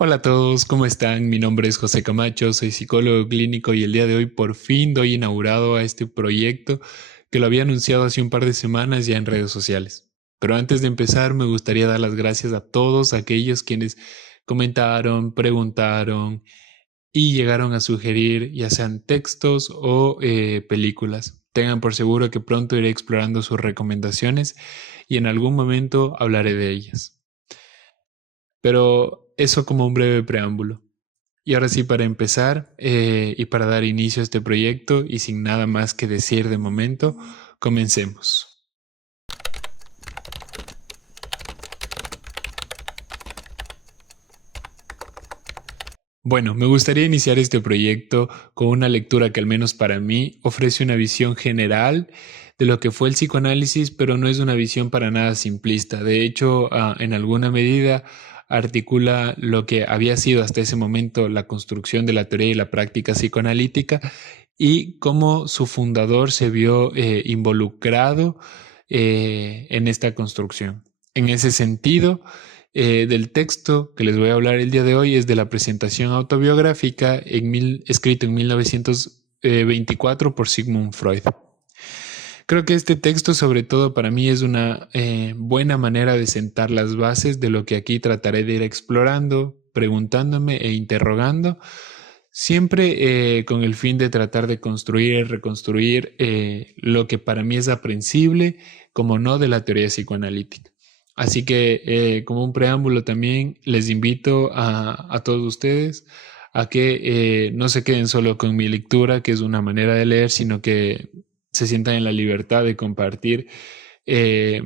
Hola a todos, ¿cómo están? Mi nombre es José Camacho, soy psicólogo clínico y el día de hoy por fin doy inaugurado a este proyecto que lo había anunciado hace un par de semanas ya en redes sociales. Pero antes de empezar me gustaría dar las gracias a todos aquellos quienes comentaron, preguntaron y llegaron a sugerir ya sean textos o películas. Tengan por seguro que pronto iré explorando sus recomendaciones y en algún momento hablaré de ellas. Pero eso como un breve preámbulo. Y ahora sí, para empezar y para dar inicio a este proyecto y sin nada más que decir de momento, comencemos. Bueno, me gustaría iniciar este proyecto con una lectura que al menos para mí ofrece una visión general de lo que fue el psicoanálisis, pero no es una visión para nada simplista. De hecho, en alguna medida articula lo que había sido hasta ese momento la construcción de la teoría y la práctica psicoanalítica y cómo su fundador se vio involucrado en esta construcción. En ese sentido, del texto que les voy a hablar el día de hoy es de la presentación autobiográfica escrito en 1924 por Sigmund Freud. Creo que este texto sobre todo para mí es una buena manera de sentar las bases de lo que aquí trataré de ir explorando, preguntándome e interrogando, siempre con el fin de tratar de construir y reconstruir lo que para mí es aprensible, como no de la teoría psicoanalítica. Así que como un preámbulo también les invito a todos ustedes a que no se queden solo con mi lectura, que es una manera de leer, sino que se sientan en la libertad de compartir eh,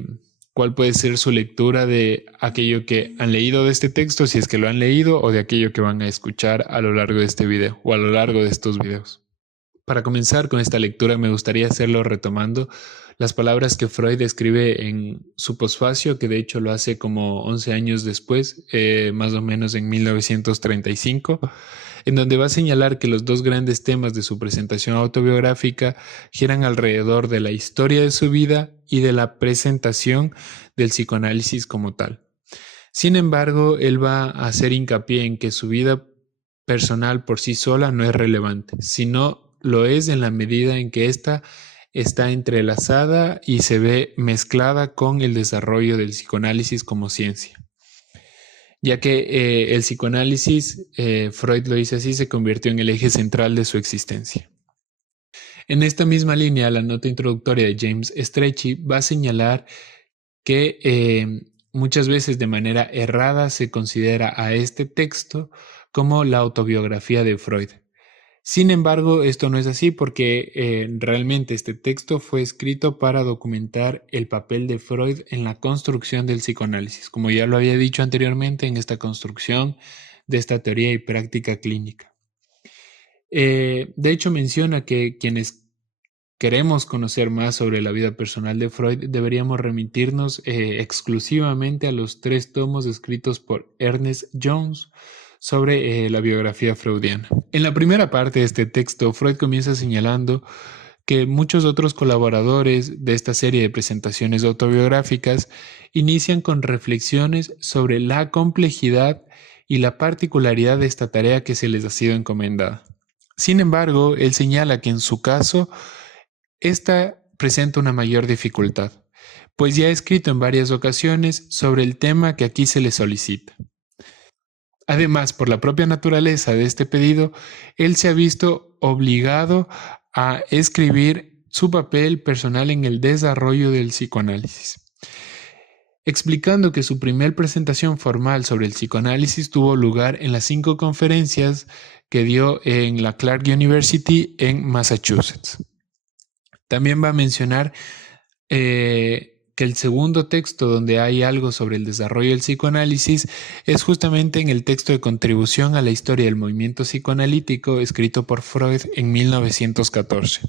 cuál puede ser su lectura de aquello que han leído de este texto, si es que lo han leído, o de aquello que van a escuchar a lo largo de este video o a lo largo de estos videos. Para comenzar con esta lectura me gustaría hacerlo retomando las palabras que Freud escribe en su posfacio, que de hecho lo hace como 11 años después, más o menos en 1935, en donde va a señalar que los dos grandes temas de su presentación autobiográfica giran alrededor de la historia de su vida y de la presentación del psicoanálisis como tal. Sin embargo, él va a hacer hincapié en que su vida personal por sí sola no es relevante, sino lo es en la medida en que ésta está entrelazada y se ve mezclada con el desarrollo del psicoanálisis como ciencia. Ya que el psicoanálisis, Freud lo dice así, se convirtió en el eje central de su existencia. En esta misma línea, la nota introductoria de James Strechy va a señalar que muchas veces de manera errada se considera a este texto como la autobiografía de Freud. Sin embargo, esto no es así porque realmente este texto fue escrito para documentar el papel de Freud en la construcción del psicoanálisis, como ya lo había dicho anteriormente, en esta construcción de esta teoría y práctica clínica. De hecho, menciona que quienes queremos conocer más sobre la vida personal de Freud, deberíamos remitirnos exclusivamente a los 3 tomos escritos por Ernest Jones sobre la biografía freudiana. En la primera parte de este texto, Freud comienza señalando que muchos otros colaboradores de esta serie de presentaciones autobiográficas inician con reflexiones sobre la complejidad y la particularidad de esta tarea que se les ha sido encomendada. Sin embargo, él señala que en su caso, esta presenta una mayor dificultad, pues ya ha escrito en varias ocasiones sobre el tema que aquí se le solicita. Además, por la propia naturaleza de este pedido, él se ha visto obligado a escribir su papel personal en el desarrollo del psicoanálisis, explicando que su primer presentación formal sobre el psicoanálisis tuvo lugar en las 5 conferencias que dio en la Clark University en Massachusetts. También va a mencionar que el segundo texto donde hay algo sobre el desarrollo del psicoanálisis es justamente en el texto de contribución a la historia del movimiento psicoanalítico escrito por Freud en 1914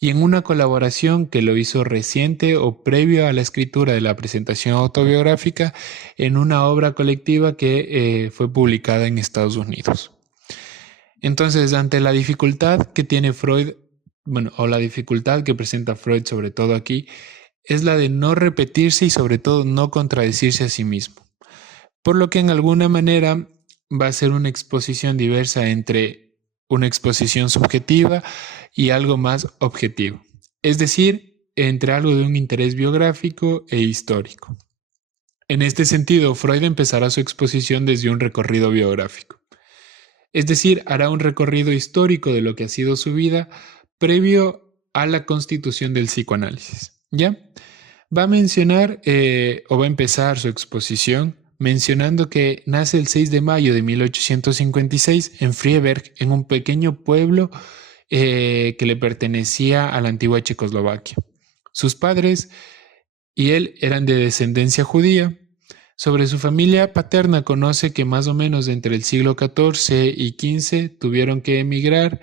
y en una colaboración que lo hizo reciente o previo a la escritura de la presentación autobiográfica en una obra colectiva que fue publicada en Estados Unidos. Entonces, ante la dificultad que tiene Freud, bueno, o la dificultad que presenta Freud sobre todo aquí, es la de no repetirse y sobre todo no contradecirse a sí mismo. Por lo que en alguna manera va a ser una exposición diversa entre una exposición subjetiva y algo más objetivo, es decir, entre algo de un interés biográfico e histórico. En este sentido, Freud empezará su exposición desde un recorrido biográfico, es decir, hará un recorrido histórico de lo que ha sido su vida previo a la constitución del psicoanálisis. ¿Ya? Va a mencionar o va a empezar su exposición mencionando que nace el 6 de mayo de 1856 en Freiberg, en un pequeño pueblo que le pertenecía a la antigua Checoslovaquia. Sus padres y él eran de descendencia judía. Sobre su familia paterna conoce que más o menos entre el siglo XIV y XV tuvieron que emigrar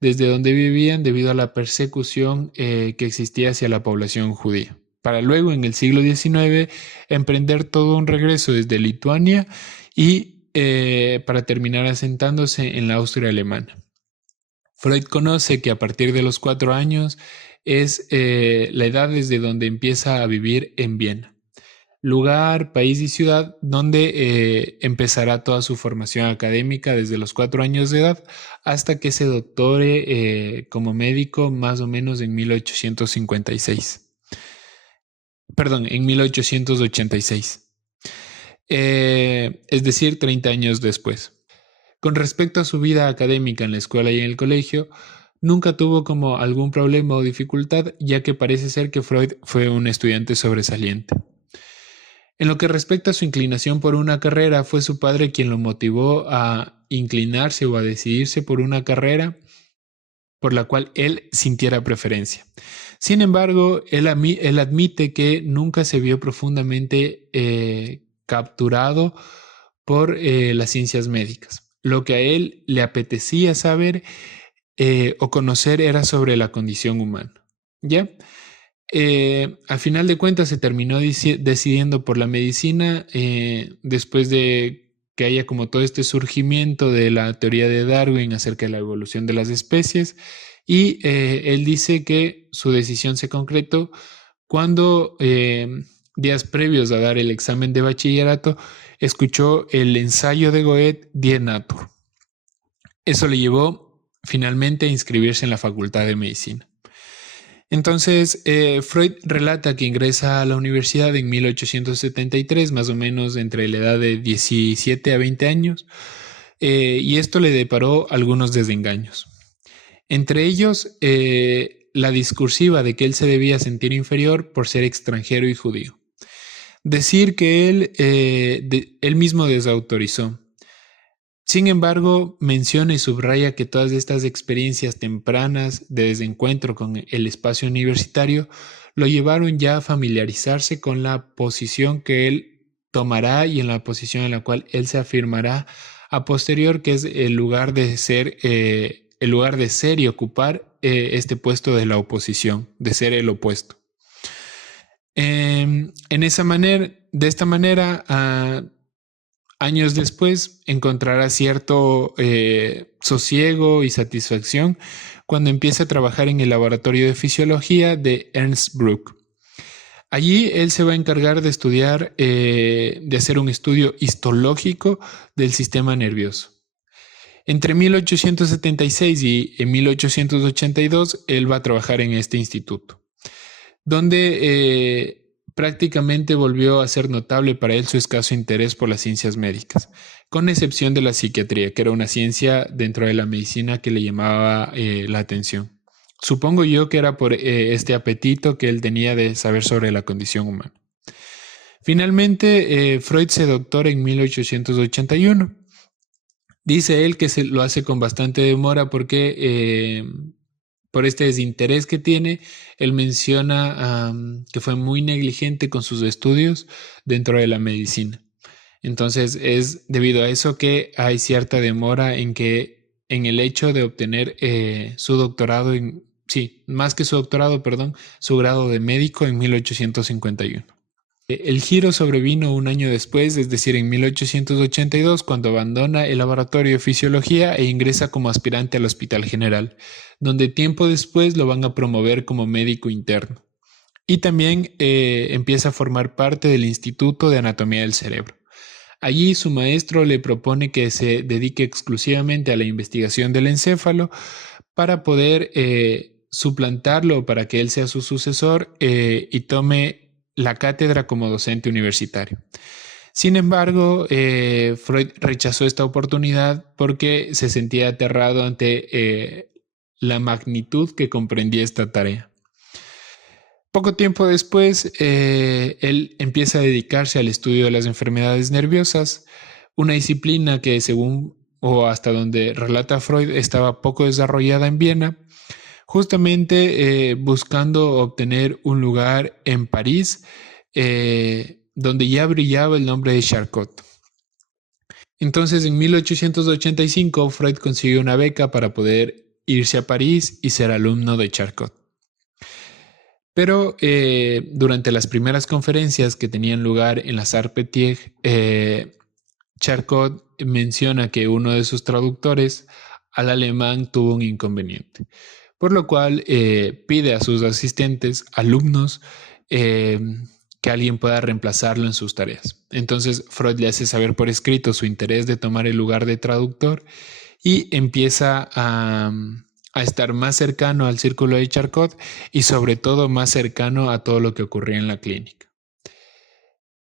desde donde vivían debido a la persecución que existía hacia la población judía, para luego en el siglo XIX emprender todo un regreso desde Lituania y para terminar asentándose en la Austria alemana. Freud conoce que a partir de los 4 años es la edad desde donde empieza a vivir en Viena, lugar, país y ciudad donde empezará toda su formación académica desde los 4 años de edad hasta que se doctore como médico más o menos en 1856. Perdón, en 1886. Es decir, 30 años después. Con respecto a su vida académica en la escuela y en el colegio, nunca tuvo como algún problema o dificultad, ya que parece ser que Freud fue un estudiante sobresaliente. En lo que respecta a su inclinación por una carrera, fue su padre quien lo motivó a inclinarse o a decidirse por una carrera por la cual él sintiera preferencia. Sin embargo, él admite que nunca se vio profundamente capturado por las ciencias médicas. Lo que a él le apetecía saber o conocer era sobre la condición humana. ¿Ya? Al final de cuentas se terminó decidiendo por la medicina después de que haya como todo este surgimiento de la teoría de Darwin acerca de la evolución de las especies y él dice que su decisión se concretó cuando días previos a dar el examen de bachillerato escuchó el ensayo de Goethe Die Natur. Eso le llevó finalmente a inscribirse en la Facultad de Medicina. Entonces, Freud relata que ingresa a la universidad en 1873, más o menos entre la edad de 17 a 20 años, y esto le deparó algunos desengaños. Entre ellos, la discursiva de que él se debía sentir inferior por ser extranjero y judío. Decir que él mismo desautorizó. Sin embargo, menciona y subraya que todas estas experiencias tempranas de desencuentro con el espacio universitario lo llevaron ya a familiarizarse con la posición que él tomará y en la posición en la cual él se afirmará a posterior, que es el lugar de ser y ocupar este puesto de la oposición, de ser el opuesto. De esta manera, años después encontrará cierto sosiego y satisfacción cuando empieza a trabajar en el laboratorio de fisiología de Ernst Bruck. Allí él se va a encargar de estudiar, de hacer un estudio histológico del sistema nervioso. Entre 1876 y 1882 él va a trabajar en este instituto, donde prácticamente volvió a ser notable para él su escaso interés por las ciencias médicas, con excepción de la psiquiatría, que era una ciencia dentro de la medicina que le llamaba la atención. Supongo yo que era por este apetito que él tenía de saber sobre la condición humana. Finalmente, Freud se doctora en 1881. Dice él que lo hace con bastante demora porque por este desinterés que tiene, él menciona que fue muy negligente con sus estudios dentro de la medicina. Entonces es debido a eso que hay cierta demora en el hecho de obtener su doctorado, más que su doctorado, perdón, su grado de médico en 1851. El giro sobrevino un año después, es decir, en 1882, cuando abandona el laboratorio de fisiología e ingresa como aspirante al Hospital General, donde tiempo después lo van a promover como médico interno. Y también empieza a formar parte del Instituto de Anatomía del Cerebro. Allí su maestro le propone que se dedique exclusivamente a la investigación del encéfalo para poder suplantarlo, para que él sea su sucesor y tome la cátedra como docente universitario. Sin embargo, Freud rechazó esta oportunidad porque se sentía aterrado ante la magnitud que comprendía esta tarea. Poco tiempo después, él empieza a dedicarse al estudio de las enfermedades nerviosas, una disciplina que según o hasta donde relata Freud estaba poco desarrollada en Viena, justamente buscando obtener un lugar en París donde ya brillaba el nombre de Charcot. Entonces, en 1885, Freud consiguió una beca para poder irse a París y ser alumno de Charcot. Pero durante las primeras conferencias que tenían lugar en la Sarpentier, Charcot menciona que uno de sus traductores al alemán tuvo un inconveniente, por lo cual pide a sus asistentes, alumnos, que alguien pueda reemplazarlo en sus tareas. Entonces Freud le hace saber por escrito su interés de tomar el lugar de traductor y empieza a estar más cercano al círculo de Charcot y sobre todo más cercano a todo lo que ocurría en la clínica.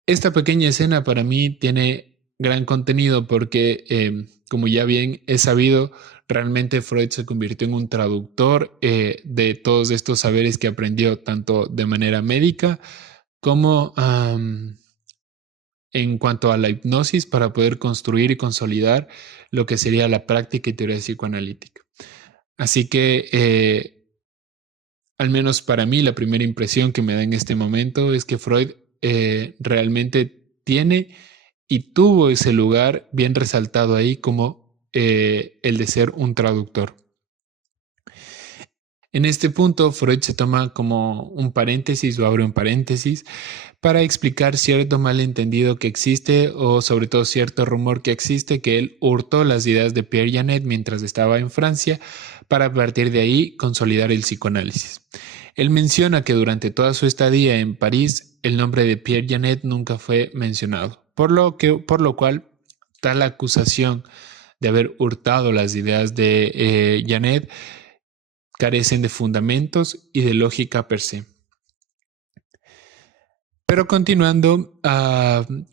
Esta pequeña escena para mí tiene gran contenido porque, como ya bien he sabido, realmente Freud se convirtió en un traductor de todos estos saberes que aprendió tanto de manera médica como en cuanto a la hipnosis para poder construir y consolidar lo que sería la práctica y teoría psicoanalítica. Así que, al menos para mí, la primera impresión que me da en este momento es que Freud realmente tiene y tuvo ese lugar bien resaltado ahí como el de ser un traductor. En este punto, Freud se toma como un paréntesis o abre un paréntesis para explicar cierto malentendido que existe o sobre todo cierto rumor que existe que él hurtó las ideas de Pierre Janet mientras estaba en Francia para a partir de ahí consolidar el psicoanálisis. Él menciona que durante toda su estadía en París el nombre de Pierre Janet nunca fue mencionado, por lo cual tal acusación de haber hurtado las ideas de Janet carecen de fundamentos y de lógica per se. Pero continuando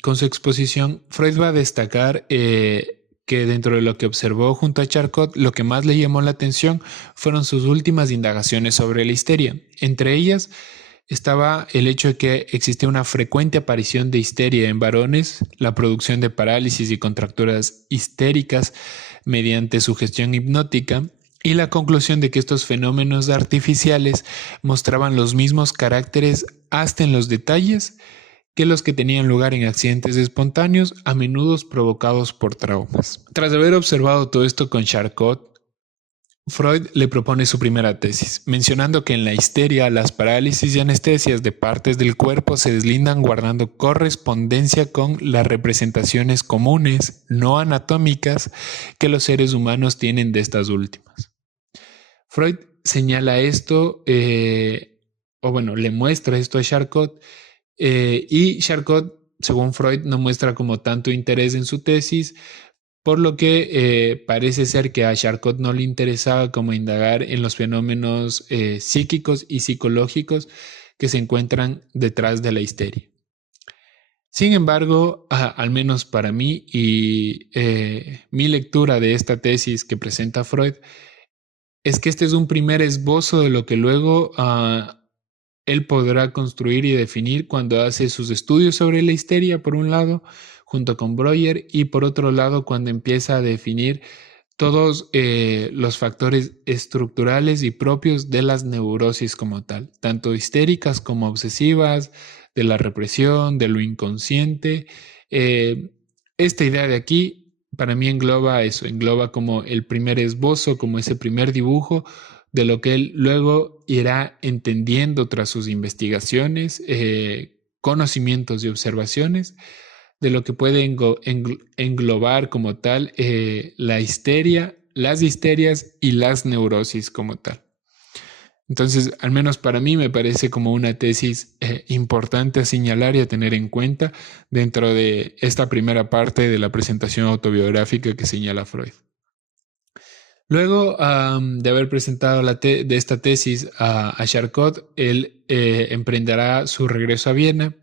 con su exposición, Freud va a destacar que dentro de lo que observó junto a Charcot, lo que más le llamó la atención fueron sus últimas indagaciones sobre la histeria. Entre ellas estaba el hecho de que existe una frecuente aparición de histeria en varones, la producción de parálisis y contracturas histéricas mediante sugestión hipnótica, y la conclusión de que estos fenómenos artificiales mostraban los mismos caracteres hasta en los detalles que los que tenían lugar en accidentes espontáneos, a menudo provocados por traumas. Tras haber observado todo esto con Charcot, Freud le propone su primera tesis, mencionando que en la histeria las parálisis y anestesias de partes del cuerpo se deslindan guardando correspondencia con las representaciones comunes, no anatómicas, que los seres humanos tienen de estas últimas. Freud señala esto, le muestra esto a Charcot, y Charcot, según Freud, no muestra como tanto interés en su tesis, por lo que parece ser que a Charcot no le interesaba como indagar en los fenómenos psíquicos y psicológicos que se encuentran detrás de la histeria. Sin embargo, al menos para mí y mi lectura de esta tesis que presenta Freud, es que este es un primer esbozo de lo que luego él podrá construir y definir cuando hace sus estudios sobre la histeria, por un lado, junto con Breuer, y por otro lado, cuando empieza a definir todos los factores estructurales y propios de las neurosis como tal, tanto histéricas como obsesivas, de la represión, de lo inconsciente. Esta idea de aquí para mí engloba eso, engloba como el primer esbozo, como ese primer dibujo de lo que él luego irá entendiendo tras sus investigaciones, conocimientos y observaciones, de lo que puede englobar como tal la histeria, las histerias y las neurosis como tal. Entonces, al menos para mí me parece como una tesis importante a señalar y a tener en cuenta dentro de esta primera parte de la presentación autobiográfica que señala Freud. Luego de haber presentado de esta tesis a Charcot, él emprenderá su regreso a Viena,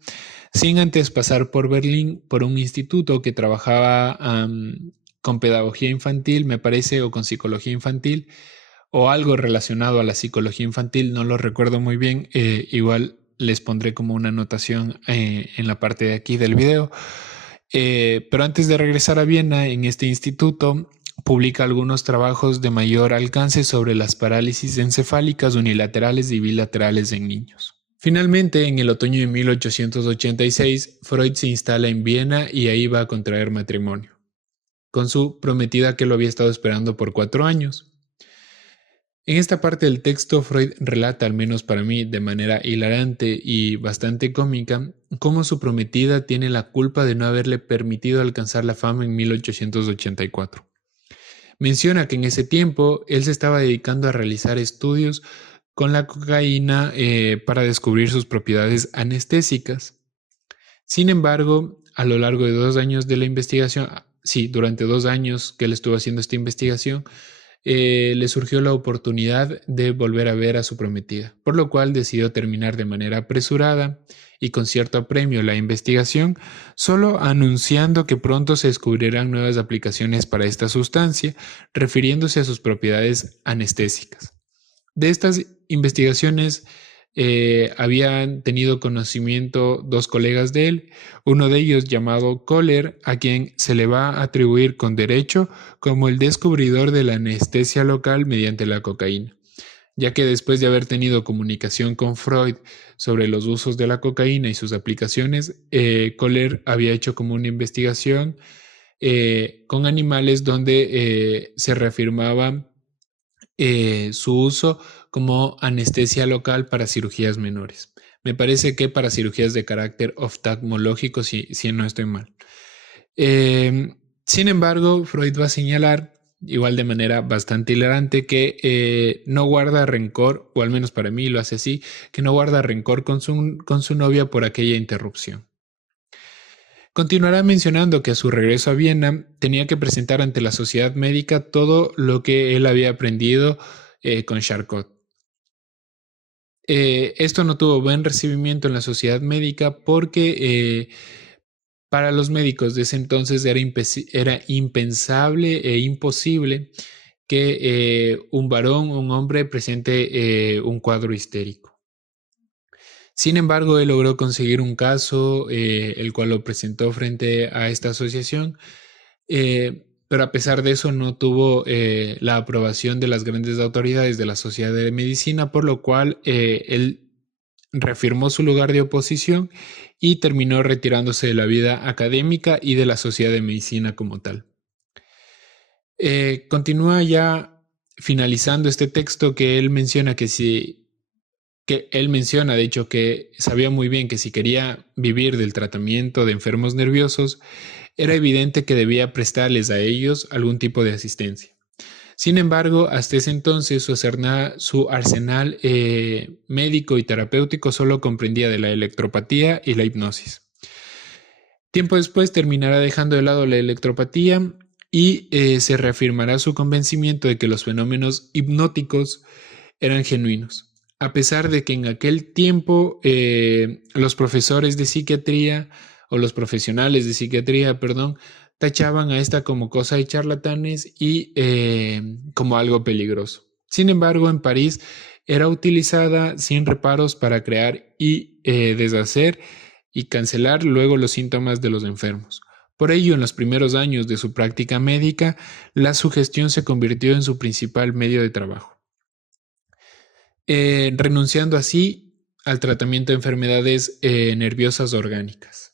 sin antes pasar por Berlín, por un instituto que trabajaba con pedagogía infantil, me parece, o con psicología infantil, o algo relacionado a la psicología infantil, no lo recuerdo muy bien, igual les pondré como una anotación en la parte de aquí del video. Pero antes de regresar a Viena, en este instituto, publica algunos trabajos de mayor alcance sobre las parálisis encefálicas unilaterales y bilaterales en niños. Finalmente, en el otoño de 1886, Freud se instala en Viena y ahí va a contraer matrimonio, con su prometida que lo había estado esperando por 4 años. En esta parte del texto, Freud relata, al menos para mí, de manera hilarante y bastante cómica, cómo su prometida tiene la culpa de no haberle permitido alcanzar la fama en 1884. Menciona que en ese tiempo él se estaba dedicando a realizar estudios con la cocaína para descubrir sus propiedades anestésicas. Sin embargo, a lo largo de 2 años de la investigación, sí, durante 2 años que él estuvo haciendo esta investigación, le surgió la oportunidad de volver a ver a su prometida, por lo cual decidió terminar de manera apresurada y con cierto apremio la investigación, solo anunciando que pronto se descubrirán nuevas aplicaciones para esta sustancia, refiriéndose a sus propiedades anestésicas. De estas investigaciones habían tenido conocimiento 2 colegas de él, uno de ellos llamado Kohler, a quien se le va a atribuir con derecho como el descubridor de la anestesia local mediante la cocaína, ya que después de haber tenido comunicación con Freud sobre los usos de la cocaína y sus aplicaciones, Kohler había hecho como una investigación con animales donde se reafirmaba su uso como anestesia local para cirugías menores. Me parece que para cirugías de carácter oftalmológico, si no estoy mal. Sin embargo, Freud va a señalar, igual de manera bastante hilarante, que no guarda rencor, o al menos para mí lo hace así, que no guarda rencor con su novia por aquella interrupción. Continuará mencionando que a su regreso a Viena tenía que presentar ante la sociedad médica todo lo que él había aprendido con Charcot. Esto no tuvo buen recibimiento en la sociedad médica porque para los médicos de ese entonces era impensable e imposible que un varón, un hombre, presente un cuadro histérico. Sin embargo, él logró conseguir un caso, el cual lo presentó frente a esta asociación, pero a pesar de eso no tuvo la aprobación de las grandes autoridades de la Sociedad de Medicina, por lo cual él reafirmó su lugar de oposición y terminó retirándose de la vida académica y de la Sociedad de Medicina como tal. Continúa ya finalizando este texto que él menciona de hecho, que sabía muy bien que si quería vivir del tratamiento de enfermos nerviosos, era evidente que debía prestarles a ellos algún tipo de asistencia. Sin embargo, hasta ese entonces su arsenal médico y terapéutico solo comprendía de la electropatía y la hipnosis. Tiempo después terminará dejando de lado la electropatía y se reafirmará su convencimiento de que los fenómenos hipnóticos eran genuinos, a pesar de que en aquel tiempo los profesores de psiquiatría o los profesionales de psiquiatría, tachaban a esta como cosa de charlatanes y como algo peligroso. Sin embargo, en París era utilizada sin reparos para crear y deshacer y cancelar luego los síntomas de los enfermos. Por ello, en los primeros años de su práctica médica, la sugestión se convirtió en su principal medio de trabajo, renunciando así al tratamiento de enfermedades nerviosas orgánicas.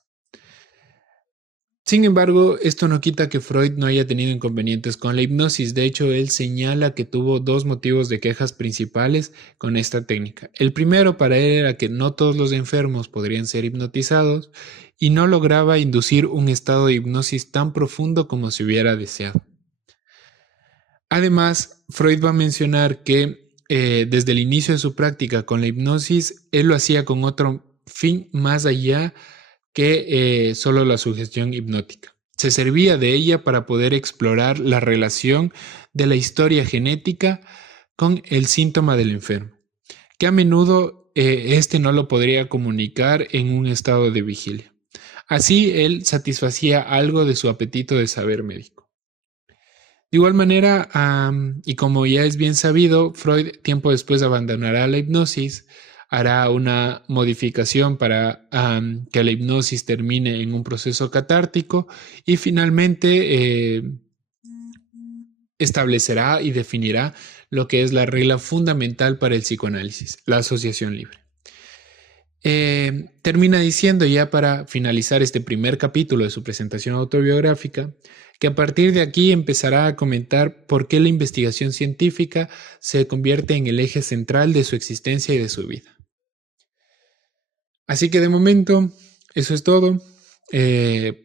Sin embargo, esto no quita que Freud no haya tenido inconvenientes con la hipnosis. De hecho, él señala que tuvo 2 motivos de quejas principales con esta técnica. El primero para él era que no todos los enfermos podrían ser hipnotizados y no lograba inducir un estado de hipnosis tan profundo como se hubiera deseado. Además, Freud va a mencionar que desde el inicio de su práctica con la hipnosis, él lo hacía con otro fin más allá que solo la sugestión hipnótica. Se servía de ella para poder explorar la relación de la historia genética con el síntoma del enfermo, que a menudo este no lo podría comunicar en un estado de vigilia. Así, él satisfacía algo de su apetito de saber médico. De igual manera, y como ya es bien sabido, Freud tiempo después abandonará la hipnosis, hará una modificación para que la hipnosis termine en un proceso catártico y finalmente establecerá y definirá lo que es la regla fundamental para el psicoanálisis, la asociación libre. Termina diciendo ya para finalizar este primer capítulo de su presentación autobiográfica que a partir de aquí empezará a comentar por qué la investigación científica se convierte en el eje central de su existencia y de su vida. Así que de momento, eso es todo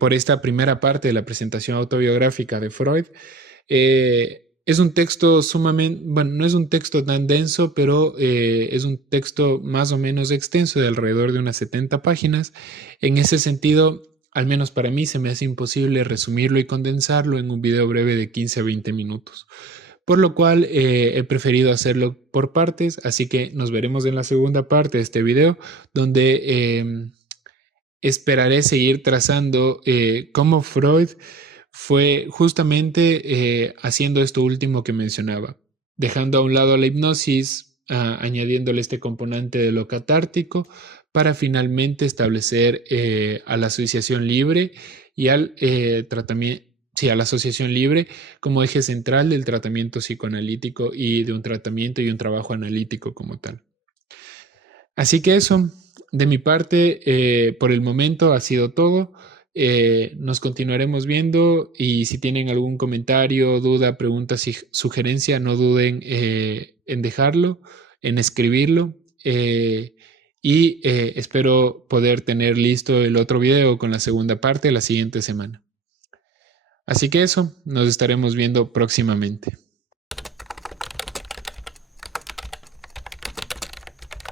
por esta primera parte de la presentación autobiográfica de Freud. Es un texto sumamente, bueno, no es un texto tan denso, pero es un texto más o menos extenso de alrededor de unas 70 páginas. En ese sentido, al menos para mí, se me hace imposible resumirlo y condensarlo en un video breve de 15 a 20 minutos. Por lo cual he preferido hacerlo por partes, así que nos veremos en la segunda parte de este video, donde esperaré seguir trazando cómo Freud fue justamente haciendo esto último que mencionaba, dejando a un lado la hipnosis, añadiéndole este componente de lo catártico para finalmente establecer a la asociación libre y al tratamiento. Sí, a la asociación libre como eje central del tratamiento psicoanalítico y de un tratamiento y un trabajo analítico como tal. Así que eso, de mi parte, por el momento ha sido todo. Nos continuaremos viendo y si tienen algún comentario, duda, pregunta, sugerencia, no duden en dejarlo, en escribirlo. Espero poder tener listo el otro video con la segunda parte la siguiente semana. Así que eso, nos estaremos viendo próximamente.